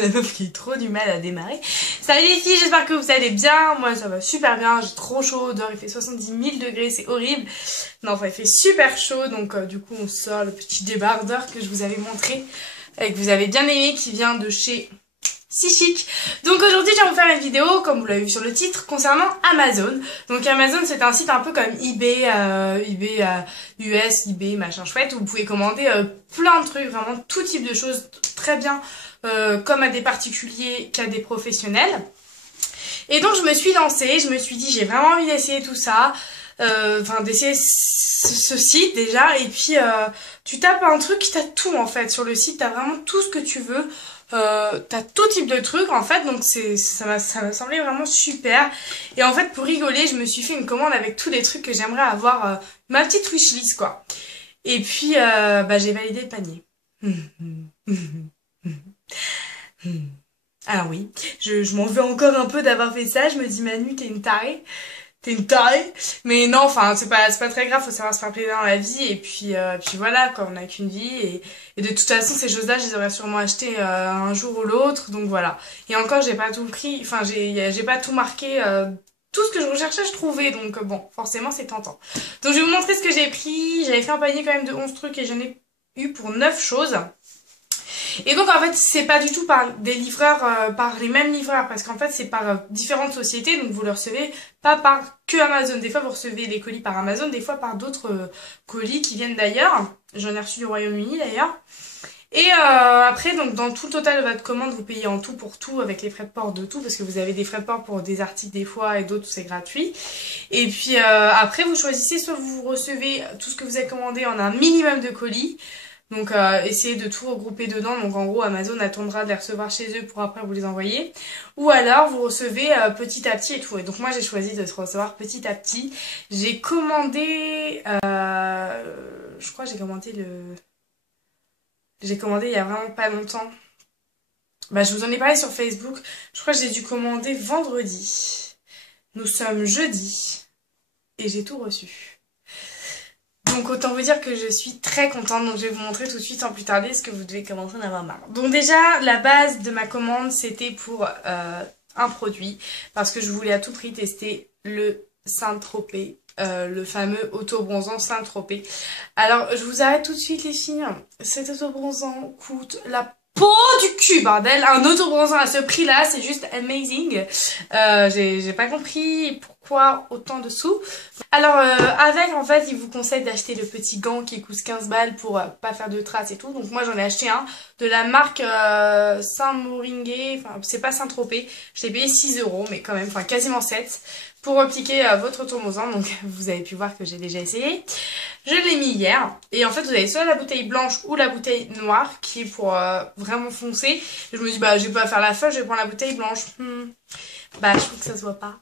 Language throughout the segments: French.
La meuf qui a trop du mal à démarrer. Salut les filles, j'espère que vous allez bien. Moi ça va super bien, j'ai trop chaud. Dehors il fait 70 000 degrés, c'est horrible. Non, enfin il fait super chaud, donc du coup on sort le petit débardeur que je vous avais montré et que vous avez bien aimé, qui vient de chez Si Chic. Donc aujourd'hui je vais vous faire une vidéo, comme vous l'avez vu sur le titre, concernant Amazon. Donc Amazon c'est un site un peu comme eBay, eBay US, eBay machin chouette, où vous pouvez commander plein de trucs, vraiment tout type de choses, très bien, comme à des particuliers qu'à des professionnels. Et donc je me suis lancée, je me suis dit j'ai vraiment envie d'essayer tout ça, enfin d'essayer ce site déjà, et puis tu tapes un truc, t'as tout en fait sur le site, t'as vraiment tout ce que tu veux. T'as tout type de trucs en fait, donc ça m'a semblé vraiment super. Et en fait pour rigoler je me suis fait une commande avec tous les trucs que j'aimerais avoir, ma petite wishlist quoi. Et puis j'ai validé le panier. Alors oui, je m'en veux encore un peu d'avoir fait ça, je me dis Manu t'es une tarée. T'es une tarée, mais non, enfin c'est pas très grave, faut savoir se faire plaisir dans la vie, et puis voilà quoi, on n'a qu'une vie, et de toute façon ces choses-là je les aurais sûrement achetées un jour ou l'autre, donc voilà. Et encore j'ai pas tout pris, enfin j'ai pas tout marqué, tout ce que je recherchais je trouvais, donc bon forcément c'est tentant. Donc je vais vous montrer ce que j'ai pris, j'avais fait un panier quand même de 11 trucs et j'en ai eu pour 9 choses. Et donc en fait c'est pas du tout par des livreurs, par les mêmes livreurs, parce qu'en fait c'est par différentes sociétés, donc vous le recevez pas par que Amazon. Des fois vous recevez les colis par Amazon, des fois par d'autres colis qui viennent d'ailleurs. J'en ai reçu du Royaume-Uni d'ailleurs. Et après donc dans tout le total de votre commande vous payez en tout pour tout avec les frais de port de tout, parce que vous avez des frais de port pour des articles des fois et d'autres c'est gratuit. Et puis après vous choisissez, soit vous recevez tout ce que vous avez commandé en un minimum de colis. Donc essayez de tout regrouper dedans, donc en gros Amazon attendra de les recevoir chez eux pour après vous les envoyer. Ou alors vous recevez petit à petit et tout. Et donc moi j'ai choisi de recevoir petit à petit. J'ai commandé, je crois que j'ai commandé il y a vraiment pas longtemps. Je vous en ai parlé sur Facebook, je crois que j'ai dû commander vendredi. Nous sommes jeudi et j'ai tout reçu. Donc autant vous dire que je suis très contente, donc je vais vous montrer tout de suite sans plus tarder ce que vous devez commencer à en avoir marre. Donc déjà, la base de ma commande c'était pour un produit, parce que je voulais à tout prix tester le Saint-Tropez, le fameux auto-bronzant Saint-Tropez. Alors je vous arrête tout de suite les filles, cet auto-bronzant coûte la peau du cul bordel, un auto-bronzant à ce prix là c'est juste amazing. J'ai pas compris pourquoi autant de sous. Alors avec en fait il vous conseille d'acheter le petit gant qui coûte 15 balles pour pas faire de traces et tout. Donc moi j'en ai acheté un de la marque Saint-Moringuet, enfin c'est pas Saint-Tropez, je l'ai payé 6 € mais quand même, enfin quasiment 7 pour appliquer votre auto-bronzant. Donc vous avez pu voir que j'ai déjà essayé. Je l'ai mis hier et en fait vous avez soit la bouteille blanche ou la bouteille noire qui est pour vraiment foncer. Je me dis je vais pas faire la folle, je vais prendre la bouteille blanche. Je trouve que ça se voit pas.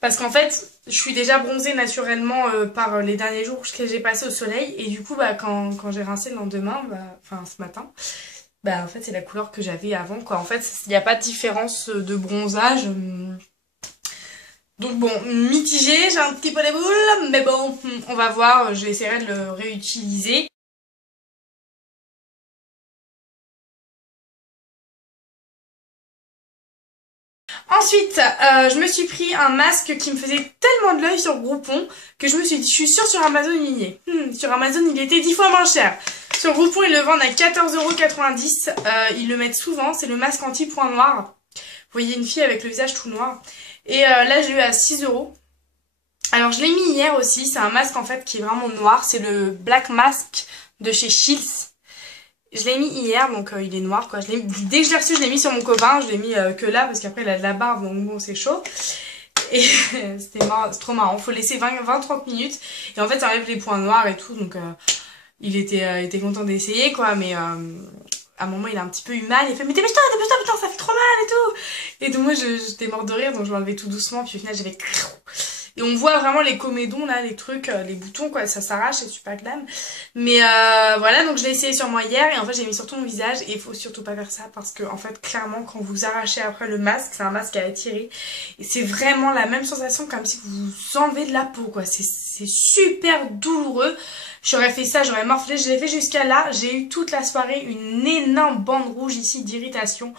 Parce qu'en fait, je suis déjà bronzée naturellement par les derniers jours que j'ai passé au soleil. Et du coup, quand j'ai rincé le lendemain, enfin ce matin, en fait, c'est la couleur que j'avais avant, quoi. En fait, il n'y a pas de différence de bronzage. Donc bon, mitigé, j'ai un petit peu les boules. Mais bon, on va voir, j'essaierai de le réutiliser. Ensuite, je me suis pris un masque qui me faisait tellement de l'œil sur Groupon que je me suis dit, je suis sûre sur Amazon il y est. Sur Amazon il était 10 fois moins cher. Sur Groupon ils le vendent à 14,90 €. Ils le mettent souvent, c'est le masque anti-point noir. Vous voyez une fille avec le visage tout noir. Et là je l'ai eu à 6 €. Alors je l'ai mis hier aussi, c'est un masque en fait qui est vraiment noir, c'est le Black Mask de chez Shields. Je l'ai mis hier, donc il est noir quoi. Dès que je l'ai reçu, je l'ai mis sur mon copain, je l'ai mis que là parce qu'après il a de la barbe, donc bon c'est chaud. Et c'est trop marrant, faut laisser 20-30 minutes. Et en fait ça enlève les points noirs et tout, donc il était content d'essayer quoi, mais à un moment il a un petit peu eu mal, il fait mais dépêche-toi, putain ça fait trop mal et tout. Et donc moi j'étais morte de rire, donc je l'enlevais tout doucement, puis au final j'avais... Et on voit vraiment les comédons là, les trucs, les boutons quoi, ça s'arrache, c'est super glam. Mais voilà, donc je l'ai essayé sur moi hier et en fait j'ai mis sur tout mon visage et il faut surtout pas faire ça parce que en fait clairement quand vous arrachez après le masque, c'est un masque à étirer et c'est vraiment la même sensation comme si vous enlevez de la peau quoi, c'est c'est super douloureux. J'aurais fait ça, j'aurais morflé, je l'ai fait jusqu'à là. J'ai eu toute la soirée une énorme bande rouge ici d'irritation.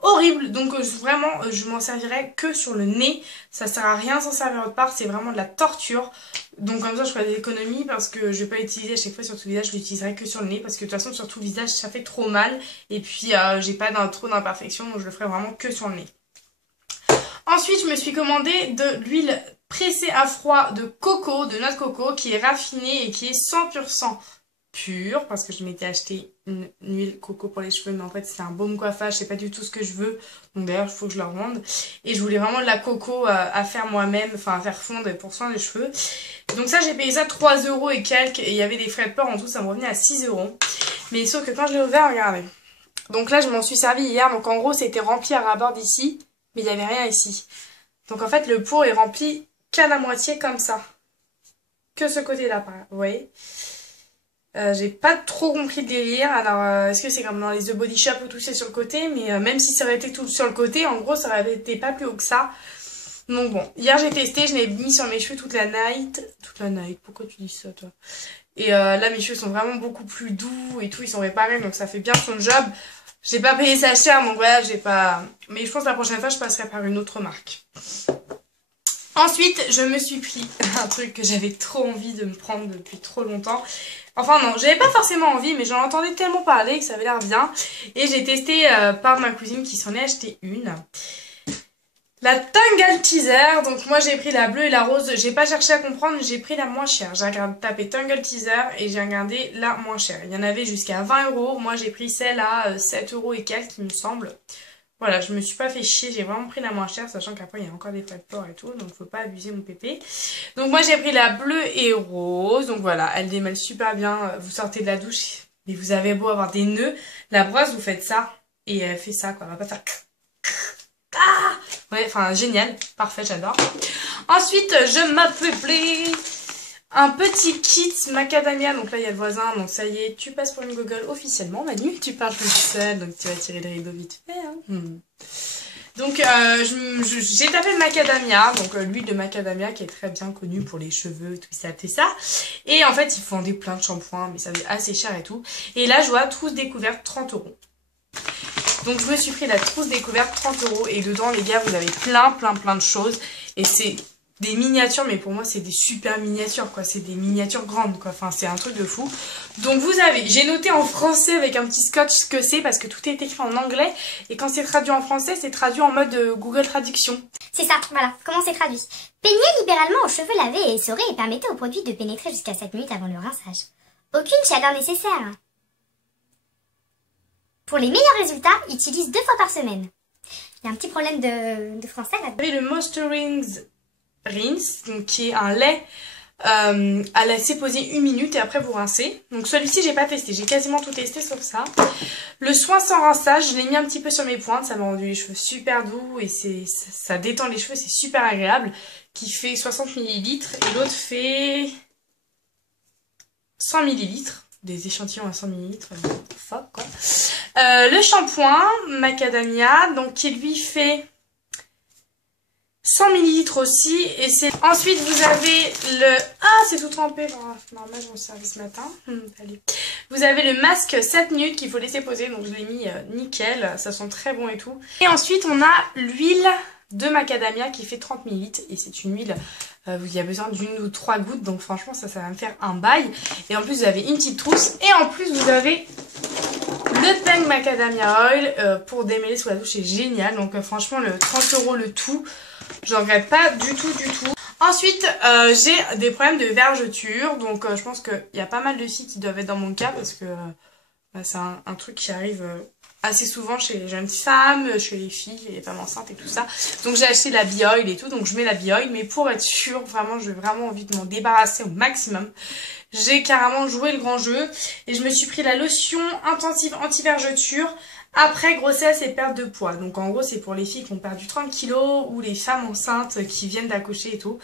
Horrible, donc vraiment je m'en servirai que sur le nez. Ça sert à rien s'en servir autre part, c'est vraiment de la torture. Donc comme ça je ferai des économies parce que je vais pas l'utiliser à chaque fois sur tout le visage, je l'utiliserai que sur le nez. Parce que de toute façon sur tout le visage ça fait trop mal. Et puis j'ai pas trop d'imperfection, donc je le ferai vraiment que sur le nez. Ensuite, je me suis commandé de l'huile pressée à froid de coco, de noix de coco, qui est raffinée et qui est 100% pure, parce que je m'étais acheté une huile coco pour les cheveux, mais en fait c'est un baume coiffage, c'est pas du tout ce que je veux, donc d'ailleurs il faut que je le revende. Et je voulais vraiment de la coco à faire moi-même, enfin à faire fondre pour soin des cheveux. Donc ça j'ai payé ça 3 € et quelques, et il y avait des frais de port en tout, ça me revenait à 6 €. Mais sauf que quand je l'ai ouvert, regardez. Donc là je m'en suis servi hier, donc en gros c'était rempli à ras-bord d'ici. Mais il n'y avait rien ici. Donc en fait le pot est rempli qu'à la moitié comme ça. Que ce côté-là, vous voyez. J'ai pas trop compris le délire. Alors est-ce que c'est comme dans les The Body Shop où tout c'est sur le côté. Mais même si ça aurait été tout sur le côté, en gros ça aurait été pas plus haut que ça. Donc bon, hier j'ai testé, je l'ai mis sur mes cheveux toute la night. Toute la night, pourquoi tu dis ça toi? Et là mes cheveux sont vraiment beaucoup plus doux et tout, ils sont réparés donc ça fait bien son job. J'ai pas payé ça cher, donc voilà, j'ai pas... Mais je pense que la prochaine fois, je passerai par une autre marque. Ensuite, je me suis pris un truc que j'avais trop envie de me prendre depuis trop longtemps. Enfin non, j'avais pas forcément envie, mais j'en entendais tellement parler que ça avait l'air bien. Et j'ai testé par ma cousine qui s'en est acheté une. La Tangle Teaser, donc moi j'ai pris la bleue et la rose, j'ai pas cherché à comprendre, j'ai pris la moins chère. J'ai tapé Tangle Teaser et j'ai regardé la moins chère. Il y en avait jusqu'à 20 €, moi j'ai pris celle à 7 € et quelques il me semble. Voilà, je me suis pas fait chier, j'ai vraiment pris la moins chère, sachant qu'après il y a encore des frais de port et tout, donc faut pas abuser mon pépé. Donc moi j'ai pris la bleue et rose, donc voilà, elle démêle super bien, vous sortez de la douche, mais vous avez beau avoir des nœuds, la brosse vous faites ça, et elle fait ça quoi, elle va pas faire... Ah ouais, enfin génial, parfait, j'adore. Ensuite, je m'appelais un petit kit macadamia. Donc là, il y a le voisin, donc ça y est, tu passes pour une gogole officiellement, Manu. Tu parles toute seule, donc tu vas tirer le rideau vite fait. Hein. Donc j'ai tapé le macadamia, donc l'huile de macadamia qui est très bien connue pour les cheveux, tout ça, tout ça. Et en fait, ils vendaient plein de shampoings, mais ça fait assez cher et tout. Et là, je vois trousse découverte 30 €. Donc je me suis pris la trousse découverte 30 € et dedans les gars vous avez plein de choses et c'est des miniatures mais pour moi c'est des super miniatures quoi, c'est des miniatures grandes quoi, enfin c'est un truc de fou. Donc vous avez, j'ai noté en français avec un petit scotch ce que c'est parce que tout est écrit en anglais et quand c'est traduit en français c'est traduit en mode Google Traduction. C'est ça, voilà, comment c'est traduit. Peignez libéralement aux cheveux lavés et essorés et permettez au produit de pénétrer jusqu'à 7 minutes avant le rinçage. Aucune chaleur nécessaire. Pour les meilleurs résultats, utilise 2 fois par semaine. Il y a un petit problème de français là. Vous avez le Moisturizing Rinse, donc qui est un lait à laisser poser 1 minute et après vous rincez. Donc celui-ci j'ai pas testé, j'ai quasiment tout testé sauf ça. Le soin sans rinçage, je l'ai mis un petit peu sur mes pointes, ça m'a rendu les cheveux super doux et ça détend les cheveux, c'est super agréable. Qui fait 60 ml et l'autre fait 100 ml. Des échantillons à 100 ml, fuck quoi. Le shampoing macadamia, donc qui lui fait 100 ml aussi. Et c'est ensuite vous avez le... Ah c'est tout trempé, normal je m'en suis servi ce matin. Allez. Vous avez le masque 7 minutes qu'il faut laisser poser, donc je l'ai mis nickel, ça sent très bon et tout. Et ensuite on a l'huile de macadamia qui fait 30 ml et c'est une huile... il y a besoin d'une ou 3 gouttes, donc franchement ça va me faire un bail. Et en plus vous avez une petite trousse et en plus vous avez le Tang Macadamia Oil pour démêler sous la douche, c'est génial. Donc franchement le 30 € le tout, je regrette pas du tout. Ensuite j'ai des problèmes de vergeture, donc je pense qu'il y a pas mal de filles qui doivent être dans mon cas parce que c'est un truc qui arrive... assez souvent chez les jeunes femmes, chez les filles, les femmes enceintes et tout ça. Donc j'ai acheté la Bioil et tout, donc je mets la Bioil. Mais pour être sûre, vraiment, j'ai vraiment envie de m'en débarrasser au maximum. J'ai carrément joué le grand jeu. Et je me suis pris la lotion intensive anti-vergeture après grossesse et perte de poids. Donc en gros, c'est pour les filles qui ont perdu 30 kilos ou les femmes enceintes qui viennent d'accoucher et tout.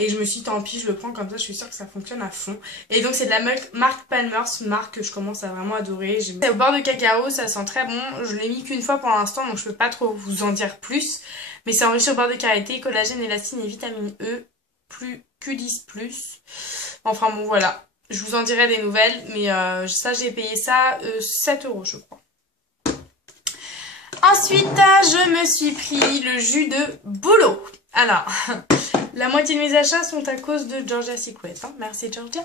Et je me suis dit, tant pis, je le prends comme ça, je suis sûre que ça fonctionne à fond. Et donc c'est de la marque Palmer's, marque que je commence à vraiment adorer. C'est au beurre de cacao, ça sent très bon. Je l'ai mis qu'une fois pour l'instant, donc je peux pas trop vous en dire plus. Mais c'est enrichi au beurre de karité, collagène, élastine et vitamine E. Plus Q10+. Enfin bon voilà, je vous en dirai des nouvelles, mais ça j'ai payé ça 7 € je crois. Ensuite, je me suis pris le jus de bouleau. Alors, la moitié de mes achats sont à cause de Georgia Secret. Hein. Merci Georgia.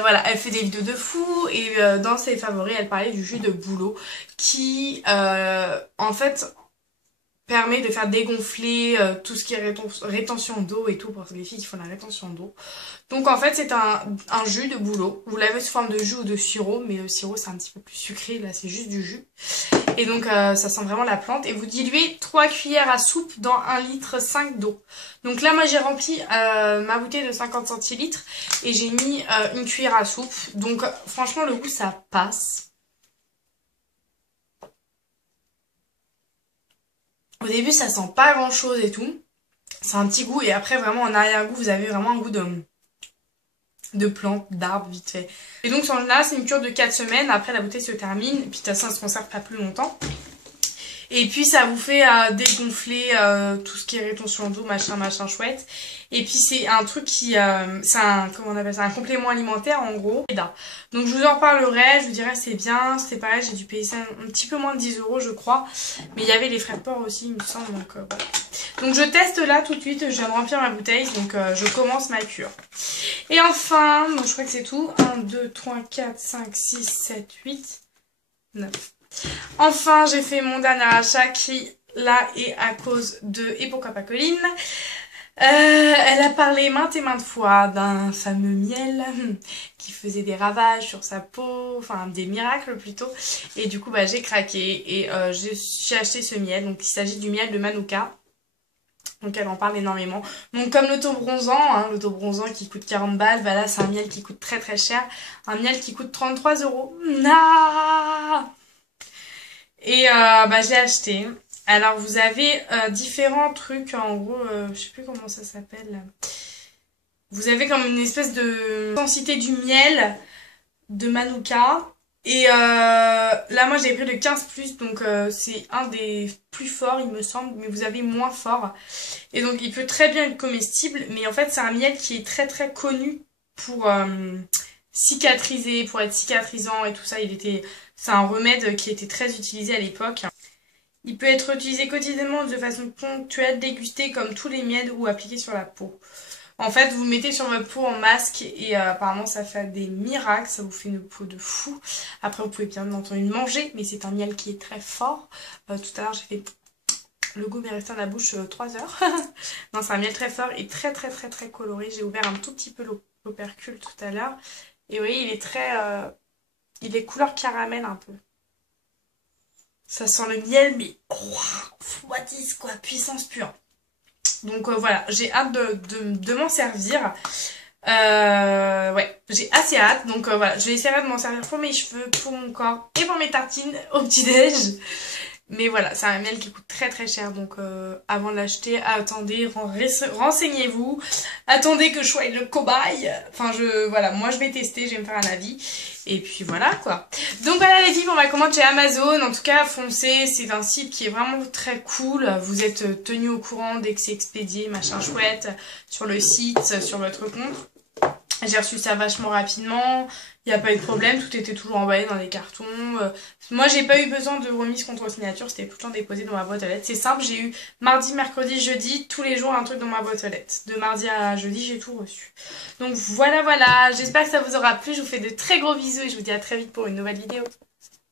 Voilà, elle fait des vidéos de fou et dans ses favoris, elle parlait du jus de bouleau qui, en fait, permet de faire dégonfler tout ce qui est rétention d'eau et tout pour les filles qui font la rétention d'eau. Donc en fait c'est un jus de bouleau. Vous l'avez sous forme de jus ou de sirop, mais le sirop c'est un petit peu plus sucré, là c'est juste du jus. Et donc ça sent vraiment la plante. Et vous diluez 3 cuillères à soupe dans 1,5 litre d'eau. Donc là moi j'ai rempli ma bouteille de 50 centilitres et j'ai mis 1 cuillère à soupe. Donc franchement le goût ça passe. Au début, ça sent pas grand chose et tout. C'est un petit goût et après, vraiment, en arrière-goût, vous avez vraiment un goût de plante, d'arbre, vite fait. Et donc, en général, c'est une cure de 4 semaines. Après, la bouteille se termine. Et puis, de toute façon, elle se conserve pas plus longtemps. Et puis, ça vous fait dégonfler tout ce qui est rétention d'eau, machin chouette. Et puis, c'est un truc qui... c'est un... Comment on appelle ça? Un complément alimentaire, en gros. Donc, je vous en reparlerai. Je vous dirai c'est bien. C'était pareil, j'ai dû payer ça un petit peu moins de 10 € je crois. Mais il y avait les frais de port aussi, il me semble. Donc, voilà. Donc, je teste là tout de suite. Je viens de remplir ma bouteille. Donc, je commence ma cure. Et enfin, donc, je crois que c'est tout. 1, 2, 3, 4, 5, 6, 7, 8, 9. Enfin, j'ai fait mon dernier achat qui, là, est à cause de Et pourquoi pas Colline. Elle a parlé maintes et maintes fois d'un fameux miel qui faisait des ravages sur sa peau, enfin des miracles plutôt. Et du coup, bah, j'ai craqué et j'ai acheté ce miel. Donc, il s'agit du miel de Manuka. Donc elle en parle énormément. Donc comme l'autobronzant, hein, l'autobronzant qui coûte 40 balles, bah là c'est un miel qui coûte très très cher. Un miel qui coûte 33 €. Ah et bah j'ai acheté. Alors vous avez différents trucs, en gros, je sais plus comment ça s'appelle. Vous avez comme une espèce de densité du miel de Manuka. Et là moi j'ai pris le 15+, donc c'est un des plus forts il me semble, mais vous avez moins fort. Et donc il peut très bien être comestible, mais en fait c'est un miel qui est très très connu pour cicatriser, pour être cicatrisant et tout ça. C'est un remède qui était très utilisé à l'époque. Il peut être utilisé quotidiennement de façon ponctuelle, dégusté comme tous les miels ou appliqué sur la peau. En fait, vous mettez sur votre peau en masque et apparemment ça fait des miracles, ça vous fait une peau de fou. Après vous pouvez bien entendu manger, mais c'est un miel qui est très fort. Tout à l'heure j'ai fait... Le goût m'est resté dans la bouche 3 heures. Non, c'est un miel très fort et très très très très coloré. J'ai ouvert un tout petit peu l'opercule tout à l'heure. Et vous voyez, il est très... il est couleur caramel un peu. Ça sent le miel, mais... What is quoi, puissance pure. Donc voilà, j'ai hâte de m'en servir. Ouais, j'ai assez hâte. Donc voilà, je vais essayer de m'en servir pour mes cheveux, pour mon corps et pour mes tartines au petit-déj. Mais voilà, c'est un miel qui coûte très très cher. Donc avant de l'acheter, attendez, renseignez-vous. Attendez que je sois le cobaye. Enfin, voilà, moi je vais tester, je vais me faire un avis. Et puis voilà quoi. Donc voilà les filles pour ma commande chez Amazon. En tout cas foncez, c'est un site qui est vraiment très cool. Vous êtes tenu au courant dès que c'est expédié, machin chouette, sur le site, sur votre compte. J'ai reçu ça vachement rapidement, il n'y a pas eu de problème, tout était toujours emballé dans des cartons. Moi j'ai pas eu besoin de remise contre signature, c'était tout le temps déposé dans ma boîte aux lettres. C'est simple, j'ai eu mardi, mercredi, jeudi, tous les jours un truc dans ma boîte aux lettres. De mardi à jeudi j'ai tout reçu. Donc voilà, j'espère que ça vous aura plu, je vous fais de très gros bisous et je vous dis à très vite pour une nouvelle vidéo.